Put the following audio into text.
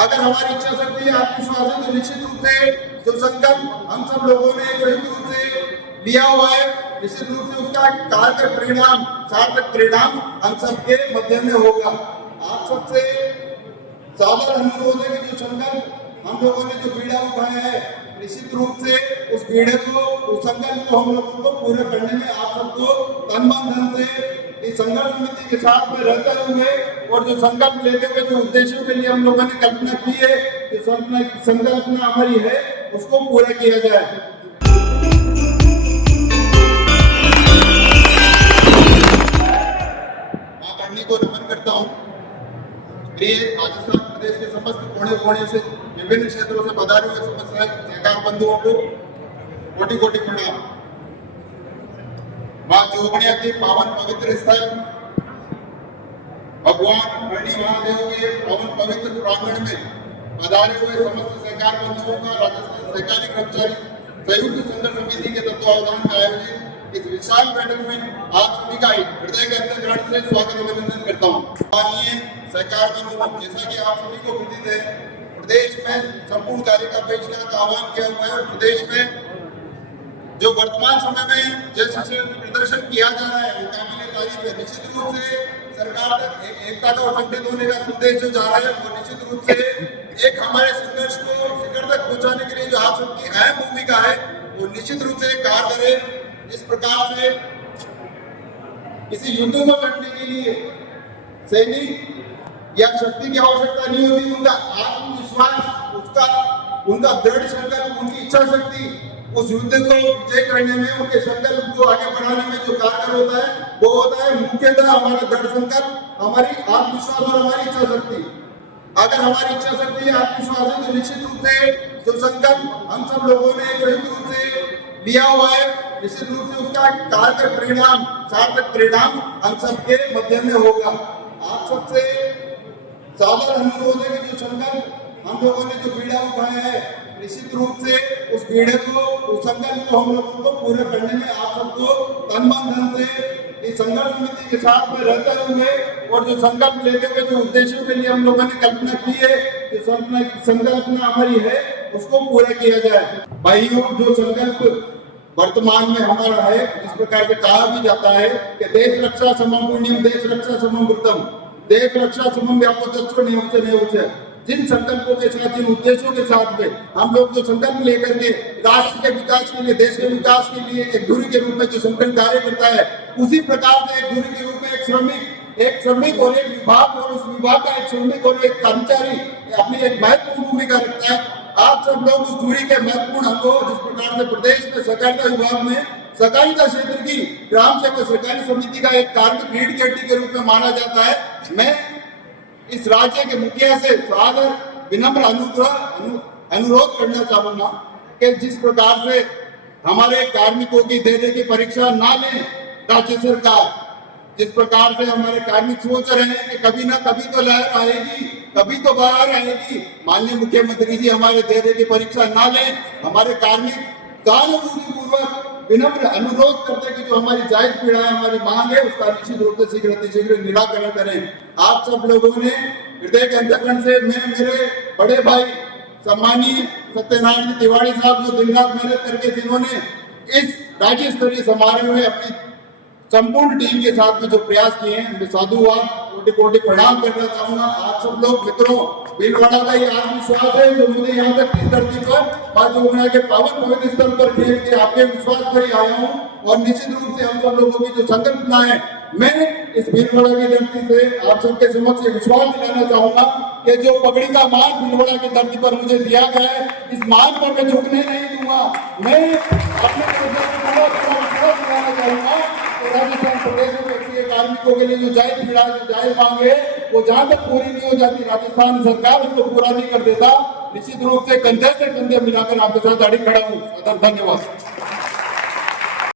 अगर हमारी इच्छा शक्ति है, आत्मविश्वास है, तो निश्चित रूप से जो संकल्प हम सब लोगों ने संयुक्त रूप से लिया हुआ है, निश्चित रूप से उसका कारगर परिणाम, सार्थक परिणाम हम सबके मध्य में होगा। आप सबसे साधारण अनुरोध है कि जो संकल्प हम लोगों ने जो बीड़ा उठाया है, निश्चित रूप से उस बीड़े को, उस संकल्प को हम लोगों को पूरे करने में आप सबको तन मन धन से इस संघर्ष समिति के साथ में रहते हुए और जो संकल्प लेते हुए जो उद्देश्यों के लिए हम लोगों ने कल्पना की है, जो संकल्पना हमारी है, उसको पूरा किया जाए। मां करनी को नमन करता हूँ। प्रिय राजस्थान प्रदेश के समस्त कोने कोने से, विभिन्न क्षेत्रों से पधारे हुए समस्त सहकार बंधुओं को कोटि कोटि प्रणाम। मां जोगनिया के पावन पवित्र स्थल भगवान बरनी महादेव के पावन पवित्र प्रांगण में पधारे हुए समस्त सहकार बंधुओं का राजस्थान सहकारी कर्मचारी संयुक्त संघर्ष समिति के तत्वावधान में आयोजित इस विशाल बैठक में आप सभी का हृदय के अंतर्गण से स्वागत अभिनंदन करता हूँ। माननीय सहकार बंधुओं, जैसा कि आप सभी को विदित है, प्रदेश में संपूर्ण कारिका पेशना का आह्वान किया हुआ है। प्रदेश में जो वर्तमान समय में जैसे प्रदर्शन किया जा रहा है, वो काबिल तारीफ है। निश्चित रूप से सरकार तक एकता का और संगठित होने का संदेश जो जा रहा है, वो निश्चित रूप से एक हमारे संघर्ष को शिखर तक पहुंचाने के लिए जो आप सबकी अहम भूमिका है, वो निश्चित रूप से कारगर है। इस प्रकार से किसी युद्ध को लड़ने के लिए सैनिक या शक्ति की आवश्यकता नहीं होती। उनका आत्मविश्वास, उनका दृढ़ संकल्प, उनकी इच्छा शक्ति उस युद्ध को विजय करने में, उनके संकल्प को आगे बढ़ाने में जो कारगर होता है, वो होता है मुख्यतः हमारा दृढ़ संकल्प, हमारी आत्मविश्वास और हमारी इच्छा शक्ति। अगर हमारी इच्छा शक्ति है, आत्मविश्वास है, तो निश्चित रूप से जो संकल्प हम सब लोगों ने संयुक्त रूप से लिया हुआ है, निश्चित रूप से उसका कारगर परिणाम, सार्थक परिणाम हम सबके मध्य में होगा। आप सबसे साधारण अनुरोध है कि जो संकल्प हम लोगों ने जो बीड़ा उठाया है, निश्चित रूप से उस बीड़े को, उस संकल्प को हम लोगों को पूरे करने में आप सबको तन मन धन से इस संघर्ष समिति के साथ में रहते हुए और जो संकल्प लेते हुए जो उद्देश्यों के लिए हम लोगों ने कल्पना की है, जो संकल्पना हमारी है, उसको पूरा किया जाए। भाइयों, जो संकल्प वर्तमान में हमारा है, इस प्रकार से कहा भी जाता है कि देश रक्षा समम पुण्यम, देश रक्षा समम व्रतम, देश रक्षा समम व्यापकत्व नेवच। जिन संकल्पों के साथ, जिन उद्देश्यों के साथ में हम लोग जो संकल्प लेकर के राष्ट्र के विकास के लिए, देश के विकास के लिए एक धुरी के रूप में जो संगठन कार्य करता है, उसी प्रकार से एक धुरी के रूप में एक श्रमिक और एक विभाग, और उस विभाग का एक श्रमिक और एक कर्मचारी अपनी एक महत्वपूर्ण भूमिका रखता है। आप सब लोग उस धुरी के महत्वपूर्ण अंगों, जिस प्रकार से प्रदेश में सहकारिता विभाग में सहकारिता क्षेत्र की ग्राम सेवा सहकारी समिति का एक कार्मिक रीढ़ की हड्डी के रूप में माना जाता है। मैं इस राज्य के मुखिया से सादर विनम्र अनुरोध करना चाहूंगा कि जिस प्रकार से हमारे कार्मिकों की देने की परीक्षा ना लें राज्य सरकार, जिस प्रकार से हमारे कार्मिक सोच रहे हैं कि कभी ना कभी तो लहर आएगी, कभी तो बाहर आएगी, माननीय मुख्यमंत्री जी हमारे देने की परीक्षा ना लें। हमारे कार्मिक सहानुभूतिपूर्वक विनम्र अनुरोध करते कि जो हमारी जायज पीड़ा है, हमारी मांग है, उसका निश्चित रूप से शीघ्र निराकरण करें। आप सब लोगों ने हृदय के अंतर्गण से, मैं, मेरे बड़े भाई सम्मानीय सत्यनारायण तिवारी साहब, जो दिन रात मेहनत करके जिन्होंने इस राज्य स्तरीय समारोह में अपनी संपूर्ण टीम के साथ में जो प्रयास किए हैं, मैं साधुवाद कोटि कोटि प्रणाम करना चाहूंगा। आप सब लोग मित्रों, भीलवाड़ा का ये आत्मविश्वास है जो मुझे यहाँ तक इस धरती पर मां जोगनिया के पावन पवित्र स्थल पर खेल के आपके विश्वास पर ही आया हूँ। और निश्चित रूप से हम सब लोगों की जो संकल्पना है, मैं इस भीलवाड़ा की धरती से आप सबके समक्ष विश्वास दिलाना चाहूंगा कि जो पगड़ी का मान भीलवाड़ा की धरती पर मुझे दिया गया है, इस मान पर मैं झुकने नहीं दूंगा। मैं अपने विश्वास दिलाना चाहूंगा राजस्थान प्रदेश में व्यक्ति कार्मिकों के लिए जो जायज पीड़ा, जो जायज मांग है, वो जहां तक पूरी नहीं हो जाती, राजस्थान सरकार उसको पूरा नहीं कर देता। निश्चित रूप से कंधे से कंधे मिलाकर आपके साथ अड़ी खड़ा हूँ। धन्यवाद।